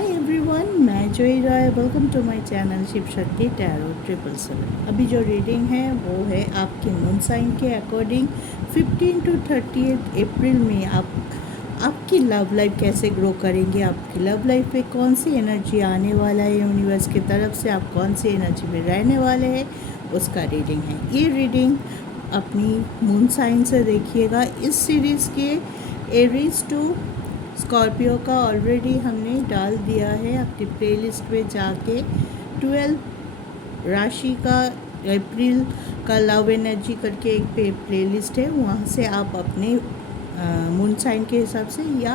हाय everyone, मैं Joyee Roy. Welcome to my channel Shiv Shakti tarot 777। अभी जो रीडिंग है वो है आपके मून साइन के अकॉर्डिंग 15 टू 30 अप्रैल में आपकी लव लाइफ कैसे ग्रो करेंगे, आपकी लव लाइफ पे कौन सी एनर्जी आने वाला है यूनिवर्स की तरफ से, आप कौन सी एनर्जी में रहने वाले हैं, उसका रीडिंग है। ये रीडिंग अपनी मून साइन से देखिएगा। इस सीरीज़ के एरीज टू स्कॉर्पियो का ऑलरेडी हमने डाल दिया है अपनी प्लेलिस्ट में जाके। 12 राशि का अप्रैल का लव एनर्जी करके एक प्लेलिस्ट है, वहाँ से आप अपने मून साइन के हिसाब से या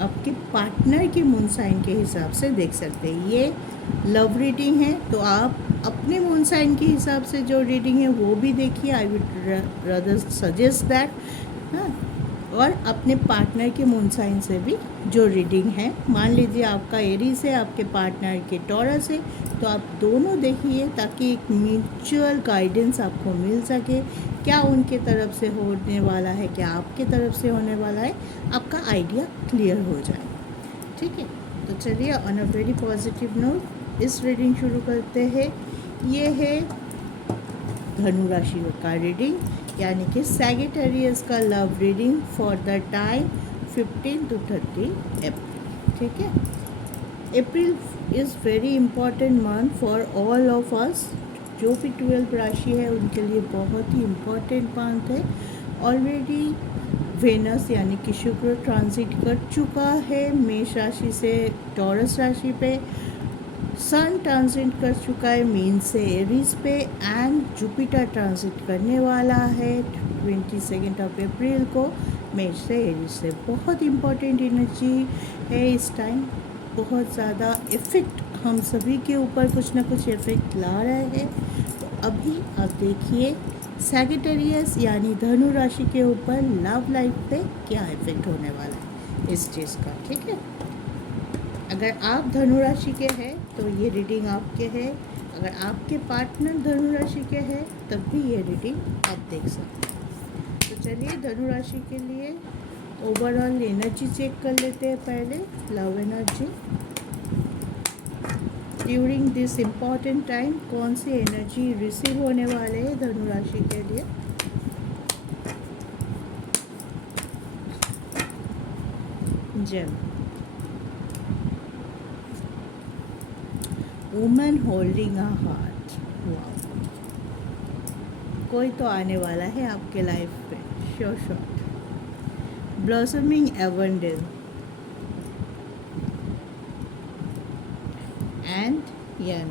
आपके पार्टनर के मून साइन के हिसाब से देख सकते हैं। ये लव रीडिंग है तो आप अपने मून साइन के हिसाब से जो रीडिंग है वो भी देखिए। I would rather suggest that. हाँ, और अपने पार्टनर के मून साइन से भी जो रीडिंग है, मान लीजिए आपका एरीज है, आपके पार्टनर के टॉरस है, तो आप दोनों देखिए ताकि एक म्यूचुअल गाइडेंस आपको मिल सके। क्या उनके तरफ से होने वाला है, क्या आपके तरफ से होने वाला है, आपका आइडिया क्लियर हो जाए। ठीक है, तो चलिए on a very positive note इस रीडिंग शुरू करते हैं। ये है धनु राशि का रीडिंग, यानी कि सैगिटेरियस का love reading for the time 15 to 30 April. ठीक है, April is very important month for all of us. जो भी 12 राशि है उनके लिए बहुत ही इम्पॉर्टेंट मंथ है। ऑलरेडी वेनस यानी कि शुक्र ट्रांजिट कर चुका है मेष राशि से टॉरस राशि पे। सन ट्रांजिट कर चुका है मीन से एरीज पे, एंड जुपिटर ट्रांजिट करने वाला है 22 अप्रैल को मेष से एरीज से। बहुत इम्पॉर्टेंट एनर्जी है इस टाइम, बहुत ज़्यादा इफ़ेक्ट हम सभी के ऊपर कुछ ना कुछ इफ़ेक्ट ला रहे हैं। तो अभी आप देखिए सैगिटेरियस यानी धनु राशि के ऊपर लव लाइफ पे क्या इफ़ेक्ट होने वाला है इस चीज़ का। ठीक है, अगर आप धनु राशि के हैं तो ये रीडिंग आपके है, अगर आपके पार्टनर धनु राशि के हैं तब भी ये रीडिंग आप देख सकते हैं। तो चलिए धनु राशि के लिए ओवरऑल एनर्जी चेक कर लेते हैं पहले। Love energy during this important time, कौन सी एनर्जी रिसीव होने वाले हैं धनु राशि के लिए। Gem, woman holding a heart. Wow, कोई तो आने वाला है आपके लाइफ पे, श्योर शॉट। ब्लॉसमिंग एवेंडल एंड यान,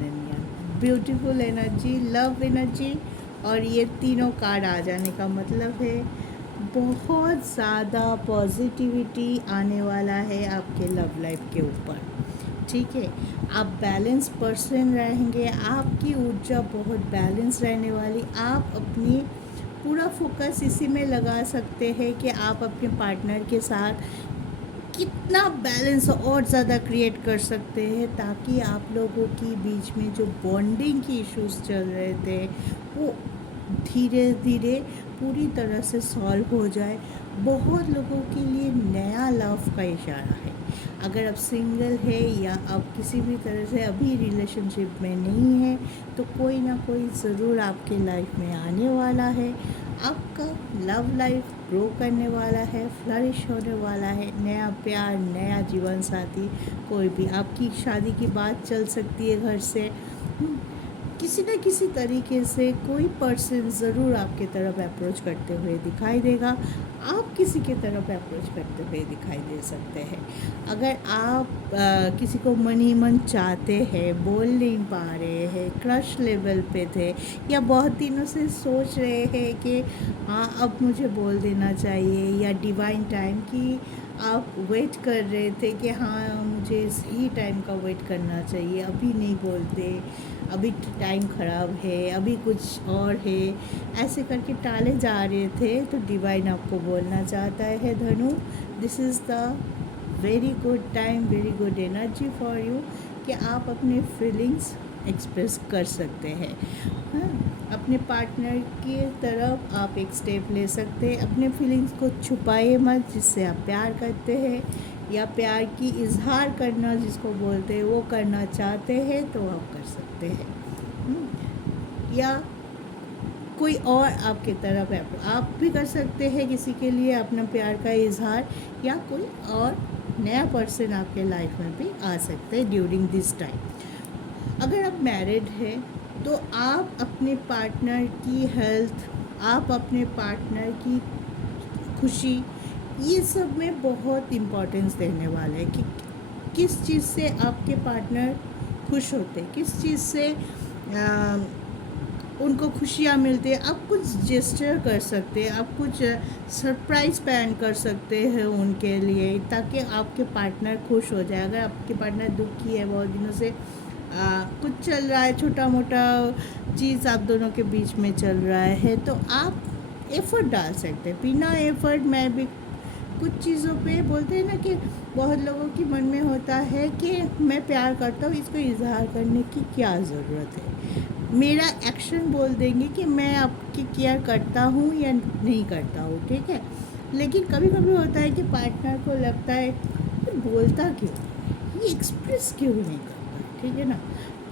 ब्यूटीफुल एनर्जी, लव एनर्जी। और ये तीनों कार्ड आ जाने का मतलब है बहुत ज़्यादा पॉजिटिविटी आने वाला है आपके लव लाइफ के ऊपर। ठीक है, आप बैलेंस पर्सन रहेंगे, आपकी ऊर्जा बहुत बैलेंस रहने वाली। आप अपनी पूरा फोकस इसी में लगा सकते हैं कि आप अपने पार्टनर के साथ कितना बैलेंस और ज़्यादा क्रिएट कर सकते हैं, ताकि आप लोगों की बीच में जो बॉन्डिंग की इश्यूज चल रहे थे वो धीरे धीरे पूरी तरह से सॉल्व हो जाए। बहुत लोगों के लिए नया लव का इशारा है। अगर आप सिंगल है या आप किसी भी तरह से अभी रिलेशनशिप में नहीं है तो कोई ना कोई ज़रूर आपके लाइफ में आने वाला है। आपका लव लाइफ ग्रो करने वाला है, फ्लरिश होने वाला है। नया प्यार, नया जीवन साथी, कोई भी आपकी शादी की बात चल सकती है घर से। किसी न किसी तरीके से कोई पर्सन ज़रूर आपके तरफ अप्रोच करते हुए दिखाई देगा, आप किसी की तरफ अप्रोच करते हुए दिखाई दे सकते हैं। अगर आप किसी को मन ही मन चाहते हैं, बोल नहीं पा रहे हैं, क्रश लेवल पे थे, या बहुत दिनों से सोच रहे हैं कि हाँ अब मुझे बोल देना चाहिए, या डिवाइन टाइम की आप वेट कर रहे थे कि हाँ मुझे सही टाइम का वेट करना चाहिए, अभी नहीं बोलते, अभी टाइम ख़राब है, अभी कुछ और है, ऐसे करके टाले जा रहे थे, तो डिवाइन आपको बोलना चाहता है धनु, this is the very good time, very good energy for you कि आप अपने फीलिंग्स एक्सप्रेस कर सकते हैं। हाँ, अपने पार्टनर की तरफ आप एक स्टेप ले सकते हैं। अपने फीलिंग्स को छुपाए मत, जिससे आप प्यार करते हैं या प्यार की इजहार करना जिसको बोलते हैं वो करना चाहते हैं तो आप कर सकते हैं। या कोई और आपके तरफ है आप भी कर सकते हैं किसी के लिए अपना प्यार का इजहार, या कोई और नया पर्सन आपके लाइफ में भी आ सकते हैं ड्यूरिंग दिस टाइम। अगर आप मैरिड हैं तो आप अपने पार्टनर की हेल्थ, आप अपने पार्टनर की खुशी, ये सब में बहुत इम्पोर्टेंस देने वाले हैं कि किस चीज़ से आपके पार्टनर खुश होते, किस चीज़ से उनको खुशियाँ मिलती है। आप कुछ जेस्चर कर सकते हैं, आप कुछ सरप्राइज़ प्लान कर सकते हैं उनके लिए, ताकि आपके पार्टनर खुश हो जाए। अगर आपके पार्टनर दुखी है, बहुत दिनों से कुछ चल रहा है, छोटा मोटा चीज़ आप दोनों के बीच में चल रहा है, तो आप एफ़र्ट डाल सकते हैं। बिना एफ़र्ट मैं भी कुछ चीज़ों पे बोलते हैं ना कि बहुत लोगों के मन में होता है कि मैं प्यार करता हूँ, इसको इजहार करने की क्या ज़रूरत है। मेरा एक्शन बोल देंगे कि मैं आपकी केयर करता हूँ या नहीं करता हूँ, ठीक है। लेकिन कभी कभी होता है कि पार्टनर को लगता है कि बोलता क्यों, ये एक्सप्रेस क्यों नहीं करता, ठीक है ना।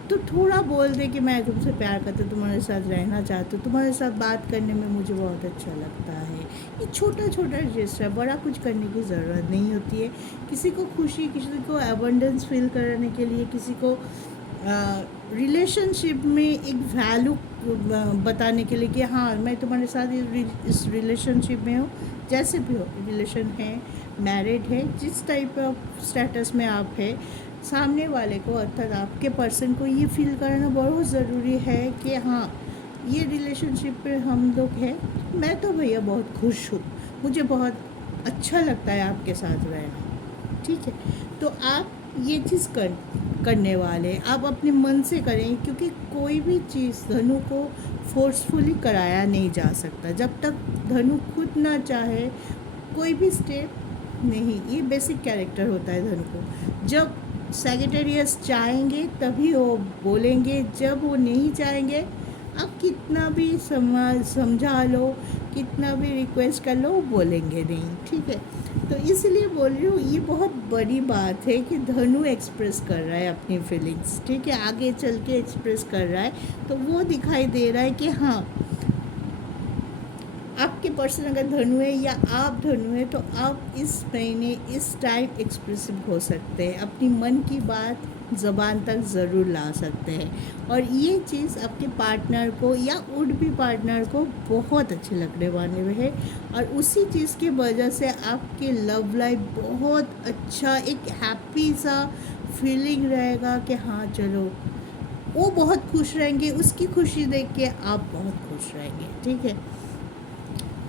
तो थोड़ा बोल दे कि मैं तुमसे प्यार करता हूँ, तुम्हारे साथ रहना चाहता हूँ, तुम्हारे साथ बात करने में मुझे बहुत अच्छा लगता है। ये छोटा छोटा जेस्चर, बड़ा कुछ करने की ज़रूरत नहीं होती है। किसी को खुशी, किसी को एबंडेंस फील कराने के लिए, किसी को रिलेशनशिप में एक वैल्यू बताने के लिए कि हाँ मैं तुम्हारे साथ इस रिलेशनशिप में हूँ, जैसे भी हो रिलेशन है, मैरिड है, जिस टाइप ऑफ स्टेटस में आप है, सामने वाले को अर्थात आपके पर्सन को ये फील कराना बहुत ज़रूरी है कि हाँ ये रिलेशनशिप पे हम लोग हैं, मैं तो भैया बहुत खुश हूँ, मुझे बहुत अच्छा लगता है आपके साथ रहना, ठीक है। तो आप ये चीज़ करने वाले आप अपने मन से करें, क्योंकि कोई भी चीज़ धनु को फोर्सफुली कराया नहीं जा सकता। जब तक धनु खुद ना चाहे कोई भी स्टेप नहीं, ये बेसिक कैरेक्टर होता है धनु को। जब सैजिटेरियस चाहेंगे तभी वो बोलेंगे, जब वो नहीं चाहेंगे आप कितना भी समझा लो, कितना भी रिक्वेस्ट कर लो, वो बोलेंगे नहीं, ठीक है। तो इसलिए बोल रही हूँ, ये बहुत बड़ी बात है कि धनु एक्सप्रेस कर रहा है अपनी फीलिंग्स, ठीक है, आगे चल के एक्सप्रेस कर रहा है, तो वो दिखाई दे रहा है कि हाँ आपके पर्सन अगर धनु है या आप धनु है, तो आप इस महीने इस टाइम एक्सप्रेसिव हो सकते हैं, अपनी मन की बात ज़बान तक ज़रूर ला सकते हैं, और ये चीज़ आपके पार्टनर को या वुड बी पार्टनर को बहुत अच्छे लगने वाले है, और उसी चीज़ की वजह से आपके लव लाइफ बहुत अच्छा एक हैप्पी सा फीलिंग रहेगा कि हाँ चलो, वो बहुत खुश रहेंगे, उसकी खुशी देख के आप बहुत खुश रहेंगे, ठीक है।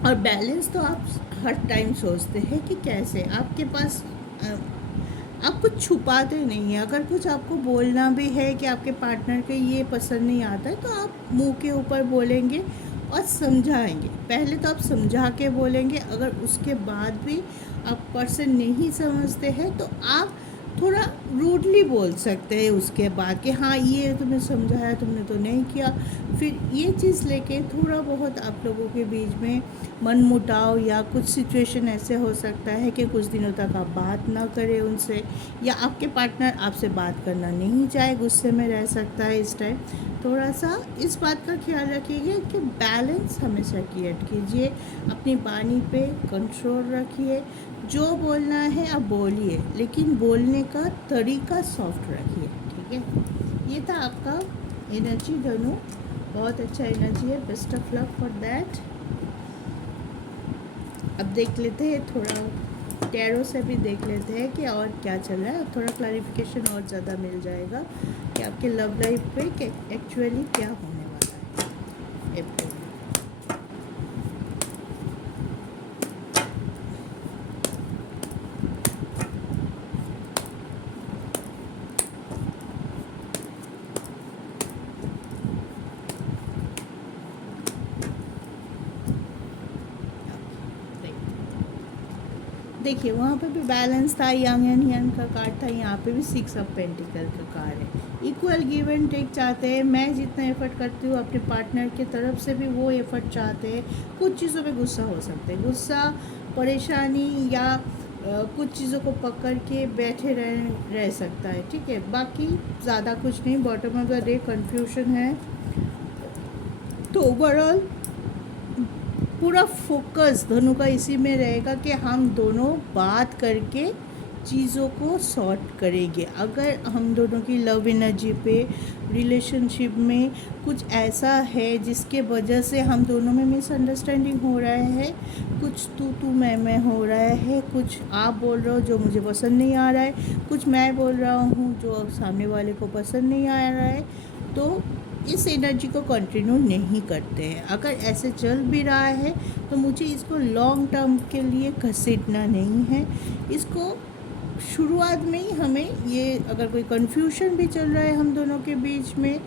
और बैलेंस तो आप हर टाइम सोचते हैं कि कैसे आपके पास आप कुछ छुपाते नहीं हैं। अगर कुछ आपको बोलना भी है कि आपके पार्टनर के ये पसंद नहीं आता है, तो आप मुंह के ऊपर बोलेंगे और समझाएंगे। पहले तो आप समझा के बोलेंगे, अगर उसके बाद भी आप पर्सन नहीं समझते हैं तो आप थोड़ा रूडली बोल सकते हैं उसके बाद कि हाँ ये तुमने समझाया, तुमने तो नहीं किया। फिर ये चीज़ लेके थोड़ा बहुत आप लोगों के बीच में मनमुटाव या कुछ सिचुएशन ऐसे हो सकता है कि कुछ दिनों तक आप बात ना करें उनसे, या आपके पार्टनर आपसे बात करना नहीं चाहे, गुस्से में रह सकता है। इस टाइम थोड़ा सा इस बात का ख्याल रखिएगा कि बैलेंस हमेशा क्रिएट कीजिए, अपनी वाणी पे कंट्रोल रखिए, जो बोलना है आप बोलिए, लेकिन बोलने का तरीका सॉफ्ट रखिए, ठीक है। ये था आपका एनर्जी धनु, बहुत अच्छा एनर्जी है, best of luck for that. अब देख लेते हैं, थोड़ा टैरो से भी देख लेते हैं कि और क्या चल रहा है, थोड़ा क्लैरिफिकेशन और ज़्यादा मिल जाएगा कि आपके लव लाइफ पे एक्चुअली क्या होने वाला है अप्रैल। देखिए वहाँ पे भी बैलेंस था, यंग एंड यंग का कार्ड था, यहाँ पे भी 6 ऑफ पेंटिकल का कार्ड है। इक्वल गिव एंड टेक चाहते हैं, मैं जितना एफर्ट करती हूँ अपने पार्टनर की तरफ से भी वो एफर्ट चाहते हैं। कुछ चीज़ों पे गुस्सा हो सकते हैं, गुस्सा, परेशानी, या कुछ चीज़ों को पकड़ के बैठे रह सकता है, ठीक है। बाकी ज़्यादा कुछ नहीं, bottom of the day confusion है। तो ओवरऑल पूरा फोकस धनु का इसी में रहेगा कि हम दोनों बात करके चीज़ों को सॉर्ट करेंगे। अगर हम दोनों की लव एनर्जी पे रिलेशनशिप में कुछ ऐसा है जिसके वजह से हम दोनों में मिसअंडरस्टैंडिंग हो रहा है, कुछ तू मैं हो रहा है, कुछ आप बोल रहे हो जो मुझे पसंद नहीं आ रहा है, कुछ मैं बोल रहा हूँ जो सामने वाले को पसंद नहीं आ रहा है, तो इस एनर्जी को कंटिन्यू नहीं करते हैं। अगर ऐसे चल भी रहा है तो मुझे इसको लॉन्ग टर्म के लिए घसीटना नहीं है। इसको शुरुआत में ही हमें ये, अगर कोई कन्फ्यूजन भी चल रहा है हम दोनों के बीच में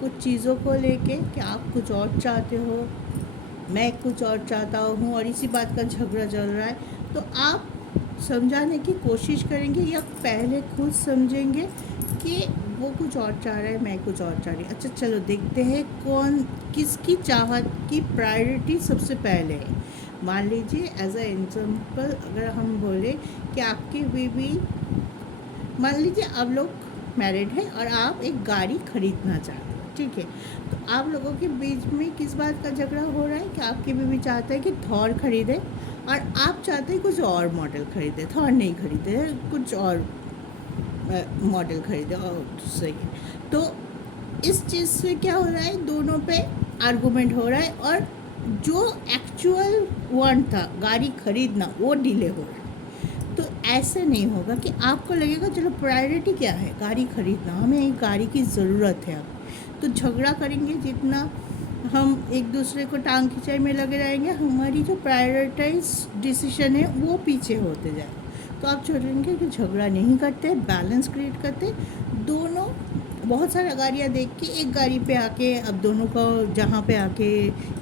कुछ चीज़ों को लेके कि आप कुछ और चाहते हो, मैं कुछ और चाहता हूँ और इसी बात का झगड़ा चल रहा है, तो आप समझाने की कोशिश करेंगे या पहले खुद समझेंगे कि वो कुछ और चाह रहा है, मैं कुछ और चाह रही हूँ। अच्छा चलो देखते हैं कौन किसकी चाहत की प्रायोरिटी सबसे पहले है। मान लीजिए एज अ एग्जाम्पल अगर हम बोले कि आपकी बीवी, मान लीजिए आप लोग मैरिड हैं और आप एक गाड़ी खरीदना चाहते हो, ठीक है। तो आप लोगों के बीच में किस बात का झगड़ा हो रहा है कि आपकी बीवी चाहता है कि थॉर खरीदे और आप चाहते हैं कुछ और मॉडल खरीदे, थॉर नहीं खरीदे, कुछ और मॉडल खरीदे और सही। तो इस चीज़ से क्या हो रहा है, दोनों पे आर्गूमेंट हो रहा है और जो एक्चुअल वांट था गाड़ी खरीदना वो डिले हो रहा है। तो ऐसे नहीं होगा कि आपको लगेगा चलो प्रायोरिटी क्या है, गाड़ी खरीदना, हमें एक गाड़ी की ज़रूरत है। अब तो झगड़ा करेंगे, जितना हम एक दूसरे को टांग खिंचाई में लगे रहेंगे, हमारी जो प्रायोरिटाइज डिसीजन है वो पीछे होते जाए। तो आप छोड़ेंगे कि झगड़ा नहीं करते, बैलेंस क्रिएट करते, दोनों बहुत सारा गाड़ियाँ देख के एक गाड़ी पे आके अब दोनों का जहाँ पे आके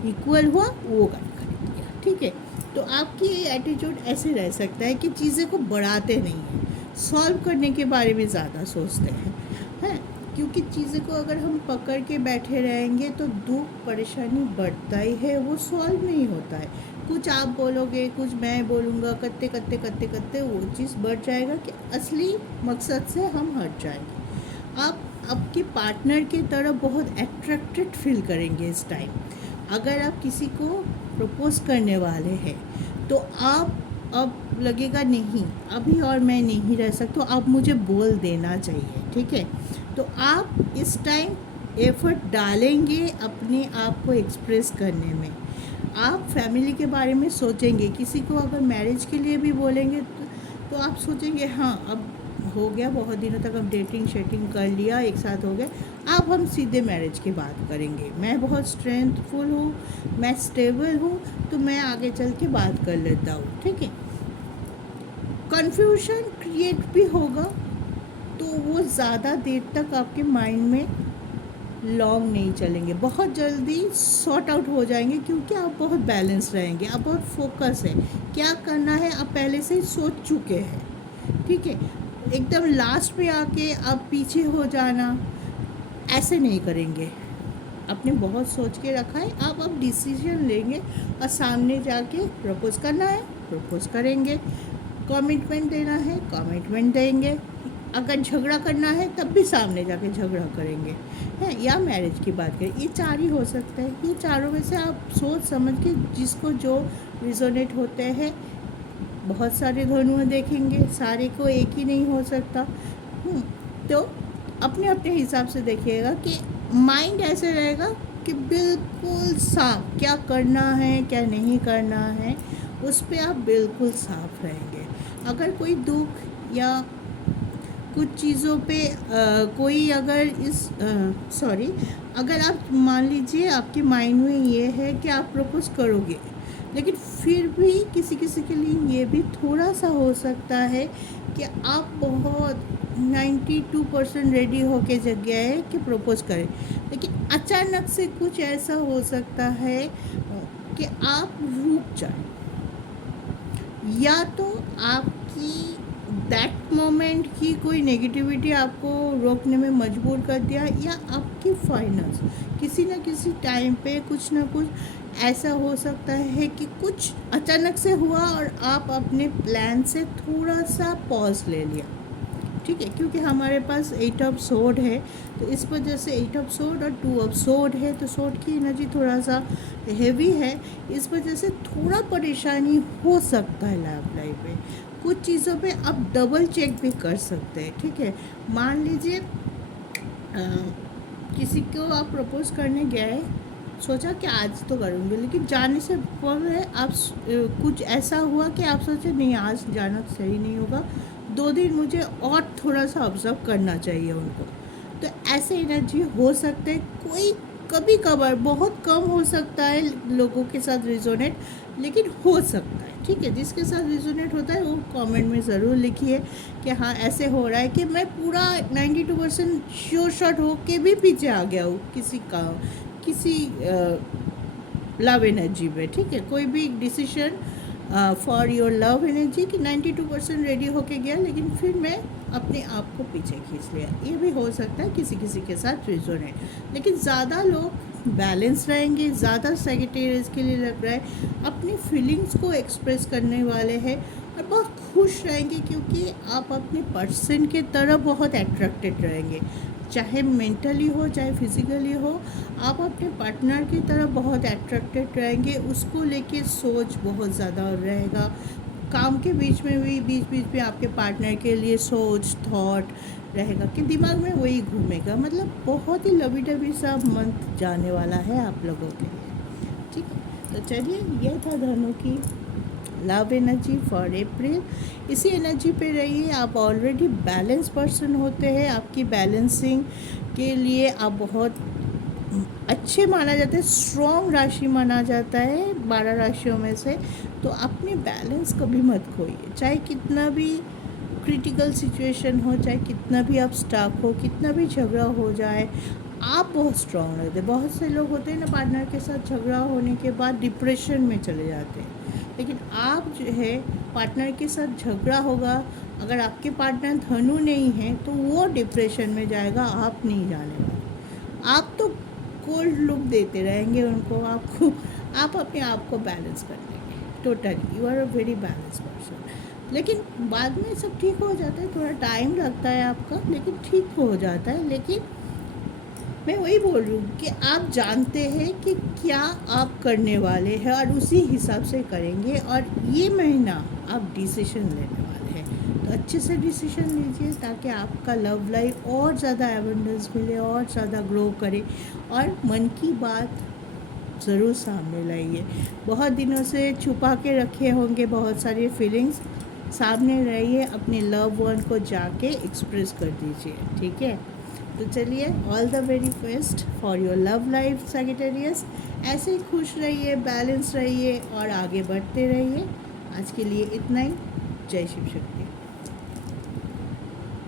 इक्वल हुआ वो गाड़ी खरीद लिया, ठीक है। तो आपकी एटीट्यूड ऐसे रह सकता है कि चीज़ें को बढ़ाते नहीं हैं, सॉल्व करने के बारे में ज़्यादा सोचते हैं, क्योंकि चीज़ें को अगर हम पकड़ के बैठे रहेंगे तो दुख परेशानी बढ़ता ही है, वो सॉल्व नहीं होता है। कुछ आप बोलोगे कुछ मैं बोलूँगा, करते करते करते करते वो चीज़ बढ़ जाएगा कि असली मकसद से हम हट जाएंगे। आप आपके पार्टनर की तरफ बहुत अट्रैक्टेड फील करेंगे इस टाइम। अगर आप किसी को प्रपोज करने वाले हैं तो आप अब लगेगा नहीं अभी और मैं नहीं रह सकता, तो आप मुझे बोल देना चाहिए, ठीक है। तो आप इस टाइम एफर्ट डालेंगे अपने आप को एक्सप्रेस करने में। आप फैमिली के बारे में सोचेंगे, किसी को अगर मैरिज के लिए भी बोलेंगे तो आप सोचेंगे हाँ अब हो गया, बहुत दिनों तक हम डेटिंग शेटिंग कर लिया, एक साथ हो गया, अब हम सीधे मैरिज की बात करेंगे। मैं बहुत स्ट्रेंथफुल हूँ, मैं स्टेबल हूँ, तो मैं आगे चल के बात कर लेता हूँ, ठीक है। कन्फ्यूजन क्रिएट भी होगा तो वो ज़्यादा देर तक आपके माइंड में लॉन्ग नहीं चलेंगे, बहुत जल्दी सॉर्ट आउट हो जाएंगे, क्योंकि आप बहुत बैलेंस रहेंगे, आप बहुत फोकस है, क्या करना है आप पहले से ही सोच चुके हैं, ठीक है। एकदम लास्ट में आके आप पीछे हो जाना ऐसे नहीं करेंगे, आपने बहुत सोच के रखा है, आप अब डिसीजन लेंगे और सामने जाके प्रपोज करना है प्रपोज करेंगे, कमिटमेंट देना है कमिटमेंट देंगे, अगर झगड़ा करना है तब भी सामने जाके झगड़ा करेंगे, है या मैरिज की बात करें, ये चार ही हो सकता है। ये चारों में से आप सोच समझ के जिसको जो रिजोनेट होते हैं, बहुत सारे धनुएं देखेंगे, सारे को एक ही नहीं हो सकता, तो अपने अपने हिसाब से देखिएगा कि माइंड ऐसे रहेगा कि बिल्कुल साफ, क्या करना है क्या नहीं करना है उस पर आप बिल्कुल साफ रहेंगे। अगर कोई दुख या कुछ चीज़ों पे कोई अगर अगर आप मान लीजिए आपके माइंड में ये है कि आप प्रपोज करोगे, लेकिन फिर भी किसी किसी के लिए ये भी थोड़ा सा हो सकता है कि आप बहुत 92% रेडी होके जगह है कि प्रपोज करें, लेकिन अचानक से कुछ ऐसा हो सकता है कि आप रुक जाए, या तो आपकी दैट मोमेंट की कोई नेगेटिविटी आपको रोकने में मजबूर कर दिया, या आपकी फाइनेंस किसी न किसी टाइम पे कुछ ना कुछ ऐसा हो सकता है कि कुछ अचानक से हुआ और आप अपने प्लान से थोड़ा सा पॉज ले लिया, ठीक है, क्योंकि हमारे पास 8 ऑफ सोड है, तो इस वजह से 8 ऑफ सोड और 2 ऑफ सोड है, तो सोड की एनर्जी थोड़ा सा हेवी है, इस वजह से थोड़ा परेशानी हो सकता है लव लाइफ में। कुछ चीज़ों पे आप डबल चेक भी कर सकते हैं, ठीक है। मान लीजिए किसी को आप प्रपोज करने गए, सोचा कि आज तो करूँगी, लेकिन जाने से पहले आप कुछ ऐसा हुआ कि आप सोचे नहीं आज जाना सही नहीं होगा, 2 दिन मुझे और थोड़ा सा ऑब्जर्व करना चाहिए उनको। तो ऐसे एनर्जी हो सकते हैं, कोई कभी कभार बहुत कम हो सकता है लोगों के साथ रिजोनेट, लेकिन हो सकता है, ठीक है। जिसके साथ रिजोनेट होता है वो कमेंट में ज़रूर लिखिए कि हाँ ऐसे हो रहा है कि मैं पूरा 92% श्योर शॉट हो के भी पीछे आ गया हूँ किसी लव एनर्जी में, ठीक है। कोई भी decision for your love energy कि 92% रेडी होके गया, लेकिन फिर मैं अपने आप को पीछे खींच लिया, ये भी हो सकता है किसी किसी के साथ रिजोनेट। लेकिन ज़्यादा लोग बैलेंस रहेंगे, ज़्यादा सेक्रेटेरियस के लिए लग रहा है अपनी फीलिंग्स को एक्सप्रेस करने वाले हैं और बहुत खुश रहेंगे, क्योंकि आप अपने पर्सन के तरफ बहुत अट्रैक्टेड रहेंगे, चाहे मेंटली हो चाहे फिजिकली हो, आप अपने पार्टनर की तरफ बहुत अट्रैक्टेड रहेंगे, उसको लेके सोच बहुत ज़्यादा रहेगा। काम के बीच में भी बीच बीच में आपके पार्टनर के लिए सोच थॉट रहेगा कि दिमाग में वही घूमेगा, मतलब बहुत ही लवी डबी सा मंथ जाने वाला है आप लोगों के लिए, ठीक है। तो चलिए, यह था धनु की लव एनर्जी फॉर अप्रैल। इसी एनर्जी पे रहिए। आप ऑलरेडी बैलेंस पर्सन होते हैं, आपकी बैलेंसिंग के लिए आप बहुत अच्छे माना जाता है, स्ट्रॉन्ग राशि माना जाता है 12 राशियों में से। तो अपनी बैलेंस कभी मत खोइए, चाहे कितना भी क्रिटिकल सिचुएशन हो, चाहे कितना भी आप स्टक हो, कितना भी झगड़ा हो जाए, आप बहुत स्ट्रॉन्ग रहते हैं। बहुत से लोग होते हैं ना, पार्टनर के साथ झगड़ा होने के बाद डिप्रेशन में चले जाते हैं, लेकिन आप जो है पार्टनर के साथ झगड़ा होगा, अगर आपके पार्टनर धनु नहीं है तो वो डिप्रेशन में जाएगा, आप नहीं जाने वाले। आप तो कोल्ड लुक देते रहेंगे उनको, आपको आप अपने आप को बैलेंस कर लेंगे totally. You are a very balance person. लेकिन बाद में सब ठीक हो जाता है, थोड़ा टाइम लगता है आपका, लेकिन ठीक हो जाता है। लेकिन मैं वही बोल रही हूँ कि आप जानते हैं कि क्या आप करने वाले हैं और उसी हिसाब से करेंगे, और ये महीना आप डिसीजन लेने वाले हैं, तो अच्छे से डिसीजन लीजिए ताकि आपका लव लाइफ और ज़्यादा एबंडेंस मिले और ज़्यादा ग्रो करे, और मन की बात ज़रूर सामने लाइए। बहुत दिनों से छुपा के रखे होंगे बहुत सारी फीलिंग्स, सामने रहिए, अपने लव वन को जाके एक्सप्रेस कर दीजिए, ठीक है। तो चलिए, all the very best for your love life Sagittarius. ऐसे ही खुश रहिए, बैलेंस रहिए और आगे बढ़ते रहिए। आज के लिए इतना ही। जय शिव शक्ति।